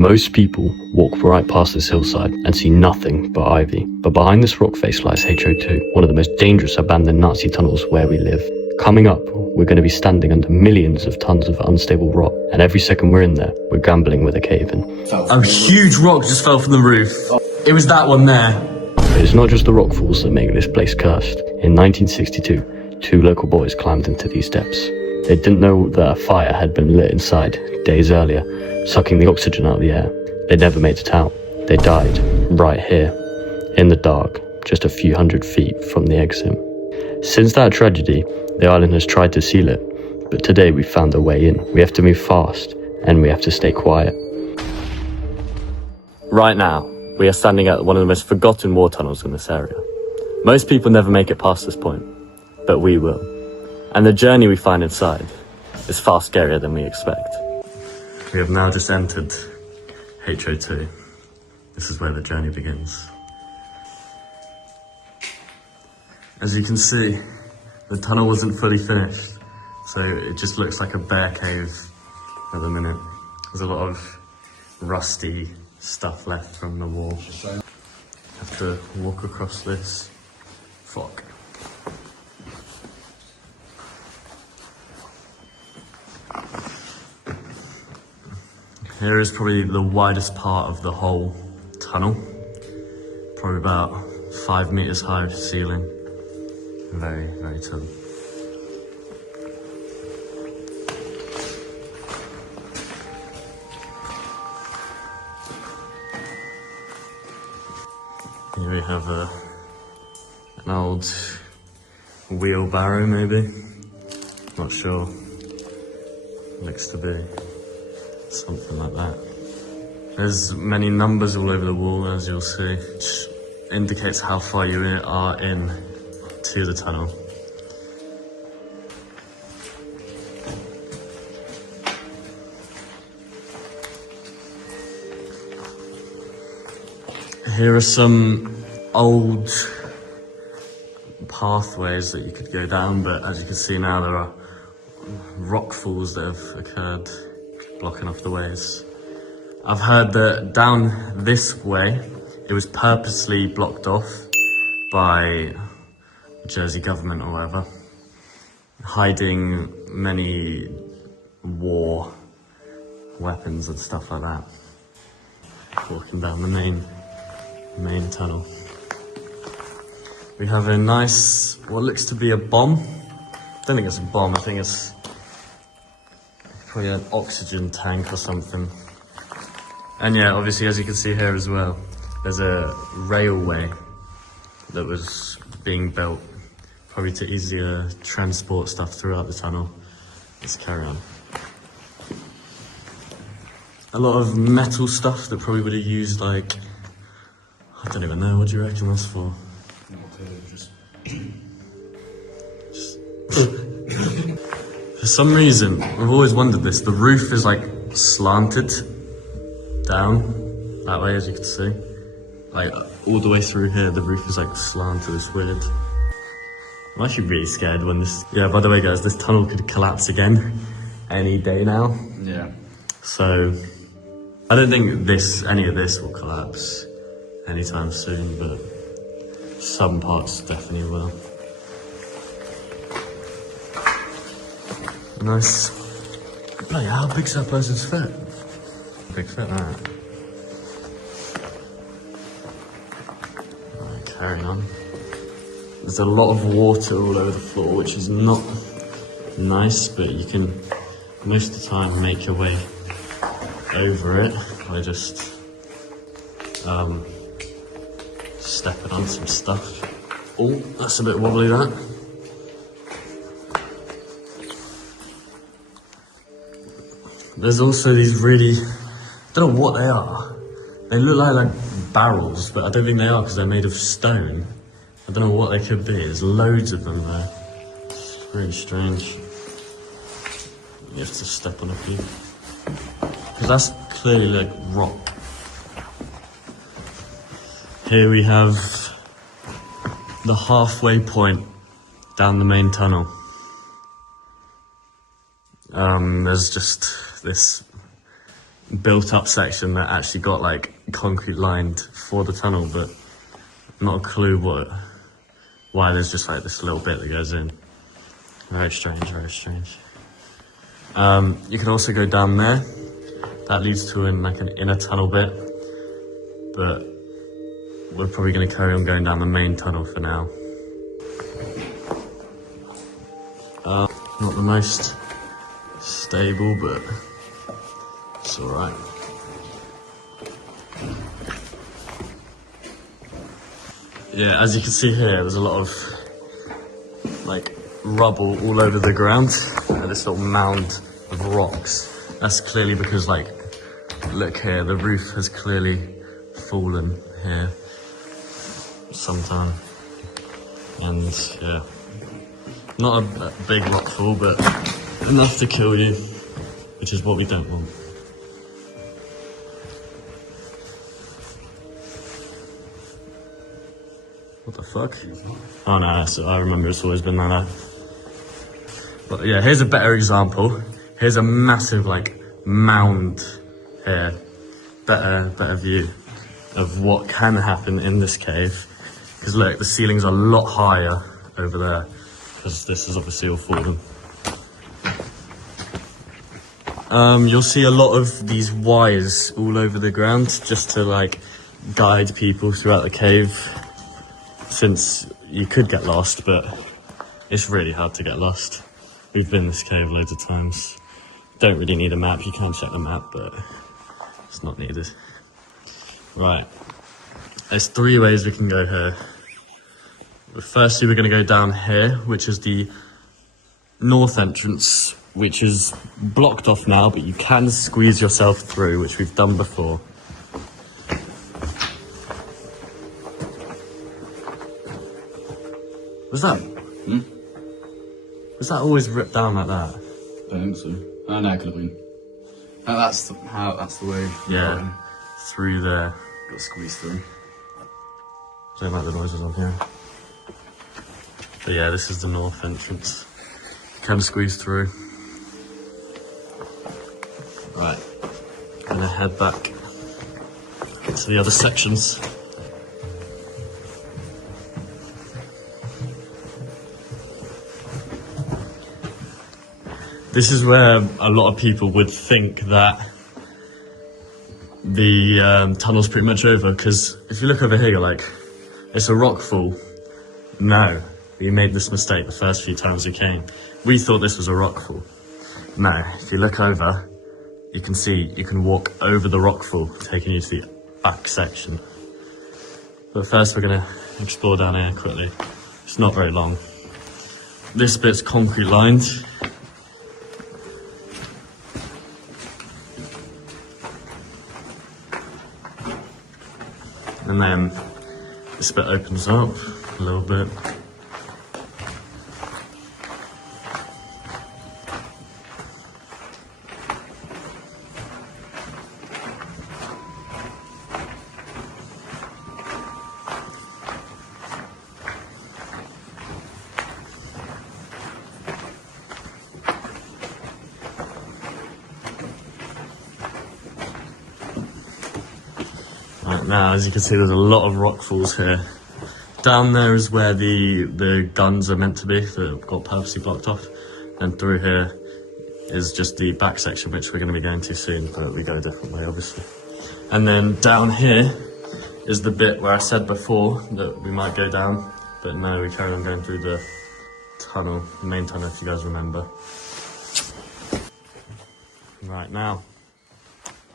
Most people walk right past this hillside and see nothing but ivy. But behind this rock face lies Ho2, one of the most dangerous abandoned Nazi tunnels where we live. Coming up, we're going to be standing under millions of tons of unstable rock, and every second we're in there, we're gambling with a cave-in. A huge rock just fell from the roof. It was that one there. But it's not just the rock falls that make this place cursed. In 1962, two local boys climbed into these depths. They didn't know that a fire had been lit inside days earlier, sucking the oxygen out of the air. They never made it out. They died right here, in the dark, just a few hundred feet from the exit. Since that tragedy, the island has tried to seal it, but today we found a way in. We have to move fast, and we have to stay quiet. Right now, we are standing at one of the most forgotten war tunnels in this area. Most people never make it past this point, but we will. And the journey we find inside is far scarier than we expect. We have now just entered Ho2. This is where the journey begins. As you can see, the tunnel wasn't fully finished, so it just looks like a bear cave at the minute. There's a lot of rusty stuff left from the wall. Have to walk across this. Fuck. Here is probably the widest part of the whole tunnel. Probably about 5 meters high ceiling. Very, very tall. Here we have an old wheelbarrow, maybe. Not sure. Looks to be something like that. There's many numbers all over the wall, as you'll see, which indicates how far you are in to the tunnel. Here are some old pathways that you could go down, but as you can see now, there are rock falls that have occurred, blocking off the ways. I've heard that down this way, it was purposely blocked off by the Jersey government or whatever, hiding many war weapons and stuff like that. Walking down the main tunnel. We have a nice, what looks to be a bomb. I don't think it's a bomb, I think it's probably an oxygen tank or something. And yeah, obviously, as you can see here as well, there's a railway that was being built, probably to easier transport stuff throughout the tunnel. Let's carry on. A lot of metal stuff that probably would have used, like, I don't even know, what do you reckon that's for? For some reason, I've always wondered this, the roof is like slanted down that way, as you can see. Like all the way through here, the roof is like slanted, it's weird. I'm actually really scared when this, yeah, by the way guys, this tunnel could collapse again any day now. Yeah. So, I don't think any of this will collapse anytime soon, but some parts definitely will. Nice. Bloody hell, how big's that person's foot? Big foot, that. Alright, carrying on. There's a lot of water all over the floor, which is not nice, but you can most of the time make your way over it by just stepping on some stuff. Oh, that's a bit wobbly, that. There's also these really, I don't know what they are. They look like barrels, but I don't think they are because they're made of stone. I don't know what they could be. There's loads of them though. It's really strange. You have to step on a few. Because that's clearly like rock. Here we have the halfway point down the main tunnel. There's just this built up section that actually got like concrete lined for the tunnel, but not a clue why there's just like this little bit that goes in. Very strange, very strange. You can also go down there. That leads to like an inner tunnel bit, but we're probably going to carry on going down the main tunnel for now. Not the most stable, but it's alright. Yeah, as you can see here, there's a lot of like rubble all over the ground. This little mound of rocks. That's clearly because, like, look here, the roof has clearly fallen here sometime. And yeah, not a big rock fall, but enough to kill you, which is what we don't want. What the fuck? Oh no, I remember it's always been like that. But yeah, here's a better example. Here's a massive like mound here. Better view of what can happen in this cave. Because look, the ceilings are a lot higher over there, because this is obviously all fallen. You'll see a lot of these wires all over the ground, just to like guide people throughout the cave, since you could get lost, but it's really hard to get lost. We've been in this cave loads of times. Don't really need a map, you can check the map, but it's not needed. Right, there's 3 ways we can go here. Firstly, we're going to go down here, which is the north entrance, which is blocked off now, but you can squeeze yourself through, which we've done before. Was that? Was that always ripped down like that? I think so. Oh no, it could have been. Oh, that's the way. Yeah, through there. Got squeezed through. Don't like the noises on here. But yeah, this is the north entrance. You can squeeze through. Right, gonna head back to the other sections. This is where a lot of people would think that the tunnel's pretty much over, because if you look over here, you're like, it's a rock fall. No, we made this mistake the first few times we came. We thought this was a rock fall. No, if you look over, you can see you can walk over the rock fall, taking you to the back section. But first we're going to explore down here quickly. It's not very long. This bit's concrete lined. And then this bit opens up a little bit. Right, now, as you can see, there's a lot of rock falls here. Down there is where the guns are meant to be, that got purposely blocked off. And through here is just the back section, which we're going to be going to soon, but we go a different way, obviously. And then down here is the bit where I said before that we might go down, but no, we carry on going through the tunnel, the main tunnel, if you guys remember. Right, now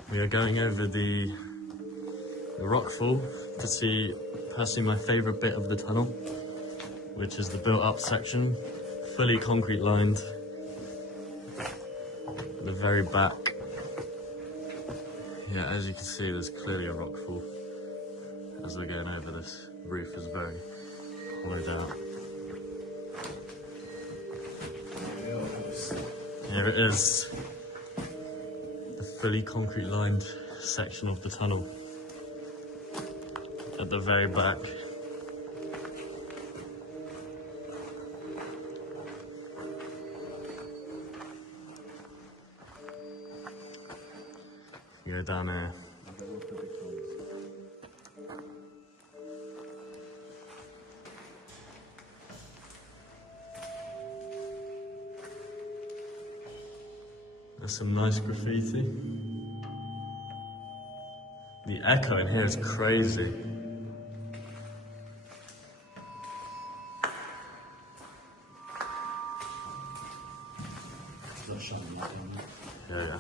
we are going over the rockfall to see personally my favourite bit of the tunnel, which is the built up section, fully concrete lined. At the very back, yeah, as you can see, there's clearly a rockfall. As we're going over, this roof is very hollowed out. Here it is, the fully concrete lined section of the tunnel. At the very back. You go down here. There's some nice graffiti. The echo in here is crazy. Yeah.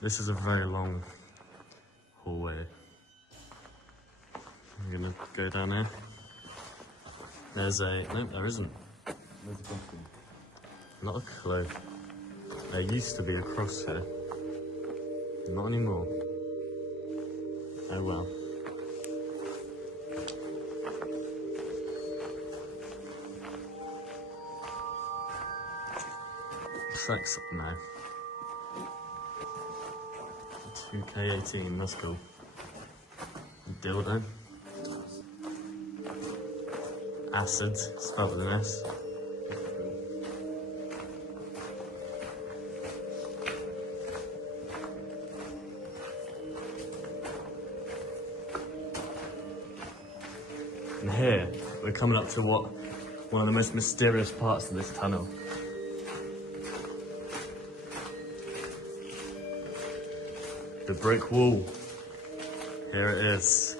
This is a very long hallway. I'm gonna go down here. There's a... no, there isn't. Where's the bathroom? Not a clue. There used to be a cross here. Not anymore. Oh well. Sex? No. 2K18, that's cool. Dildo. Acid, spelled with an S. And here, we're coming up to one of the most mysterious parts of this tunnel. The brick wall. Here it is.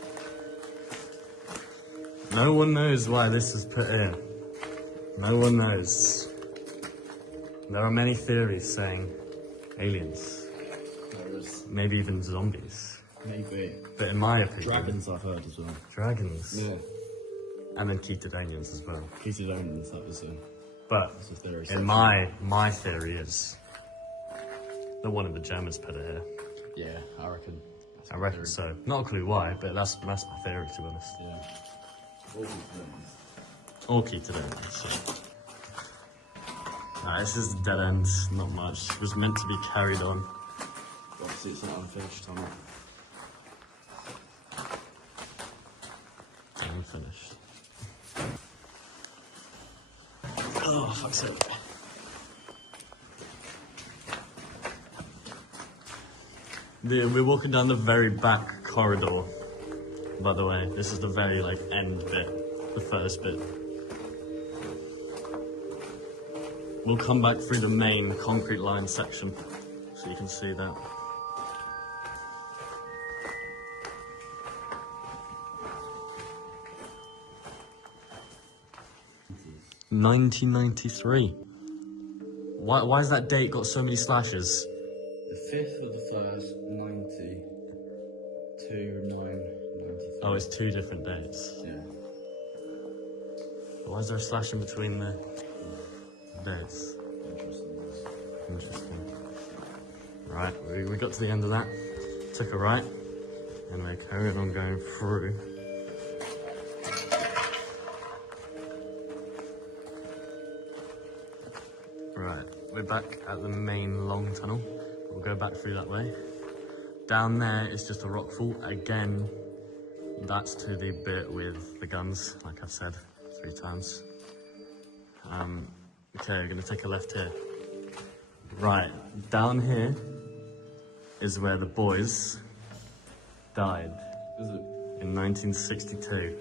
No one knows why this was put in. No one knows. There are many theories saying aliens. Maybe even zombies. Maybe. But in my opinion... Dragons I've heard as well. Dragons. Yeah. And then Ketidonians as well. Ketidonians, that was a... But that's a theory. in my theory is that one of the Germans put it here. Yeah, I reckon. I reckon so. Not a clue why, but that's my theory, to be honest. Yeah. Or Ketidonians. So. Nah, this is dead end, not much. It was meant to be carried on. Obviously it's an unfinished tunnel. Unfinished. Oh, fuck's sake. We're walking down the very back corridor, by the way. This is the very, end bit. The first bit. We'll come back through the main concrete line section, so you can see that. (1993). Why has that date got so many slashes? The 5th of the 1st, 90 to 993. Oh, it's 2 different dates. Yeah. Why is there a slash in between the dates? Interesting. Interesting. Right, we got to the end of that, took a right, and we're carrying on going through. Right, we're back at the main long tunnel. We'll go back through that way. Down there is just a rock fall. Again, that's to the bit with the guns, like I've said 3 times. Okay, we're gonna take a left here. Right, down here is where the boys died Is it? in 1962.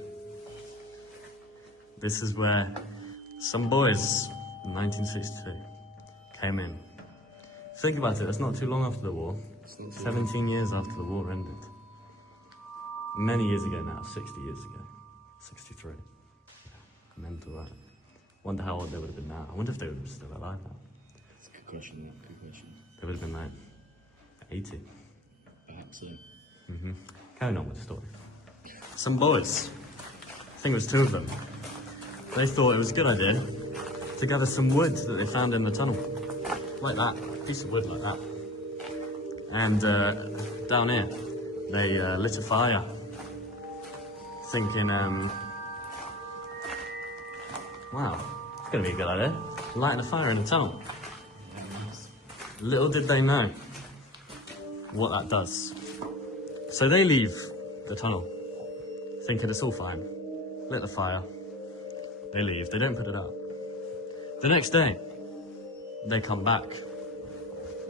This is where some boys in 1962 came in. Think about it, that's not too long after the war. 17 years after the war ended. Many years ago now, 60 years ago. 63. Mental that. Wonder how old they would have been now. I wonder if they would have been still alive now. That's a good question, yeah. Good question. They would have been 80. Perhaps so. Carrying on with the story. Some boys, I think it was 2 of them, they thought it was a good idea to gather some wood that they found in the tunnel. Like that, piece of wood like that. And down here, they lit a fire, thinking, wow, it's gonna be a good idea, lighting a fire in a tunnel. Little did they know what that does. So they leave the tunnel, thinking it's all fine. Lit the fire, they leave, they don't put it out. The next day, they come back.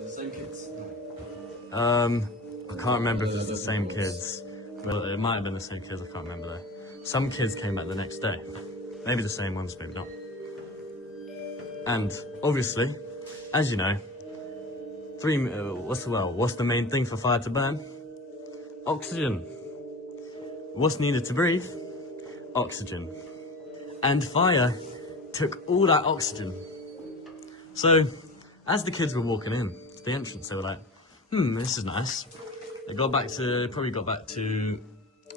The same kids? I can't remember if it's the same kids. Well, it might have been the same kids, I can't remember though. Some kids came back the next day. Maybe the same ones, maybe not. And obviously, as you know, what's the main thing for fire to burn? Oxygen. What's needed to breathe? Oxygen. And fire took all that oxygen. So, as the kids were walking in to the entrance, they were like, this is nice. They probably got back to,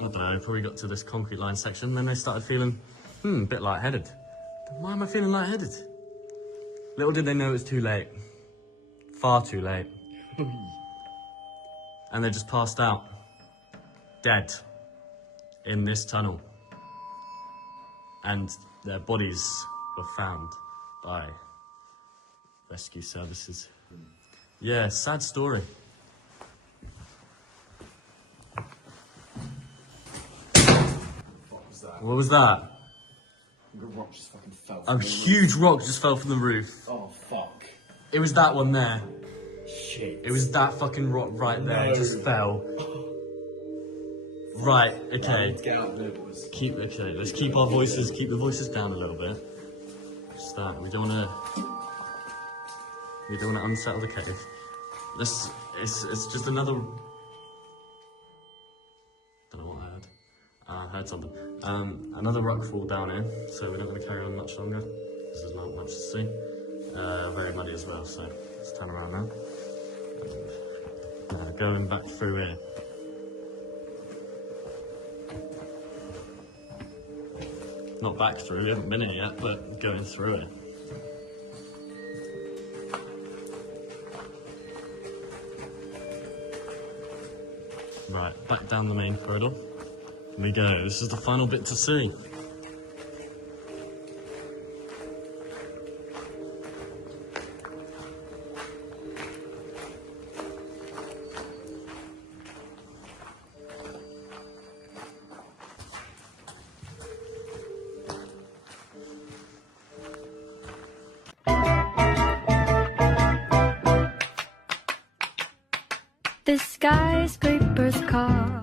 I don't know, probably got to this concrete line section, then they started feeling, a bit lightheaded. Why am I feeling lightheaded? Little did they know it was too late. Far too late. And they just passed out. Dead. In this tunnel. And their bodies were found by rescue services. Yeah, sad story. What was that? What was that? The rock just fucking fell. A huge rock just fell from the roof. Oh fuck. It was that one there. Shit. It was that fucking rock right there. It just fell. Right, okay. Let's get out of there, boys. Let's keep the voices down a little bit. Just that, we don't wanna unsettle the cave. It's just another, don't know what I heard. I heard something. Another rock fall down here, so we're not gonna carry on much longer. There's not much to see. Very muddy as well, so let's turn around now. And, going back through here. Not back through, we haven't been here yet, but going through it. Right, back down the main corridor. Here we go, this is the final bit to see. The skyscrapers call.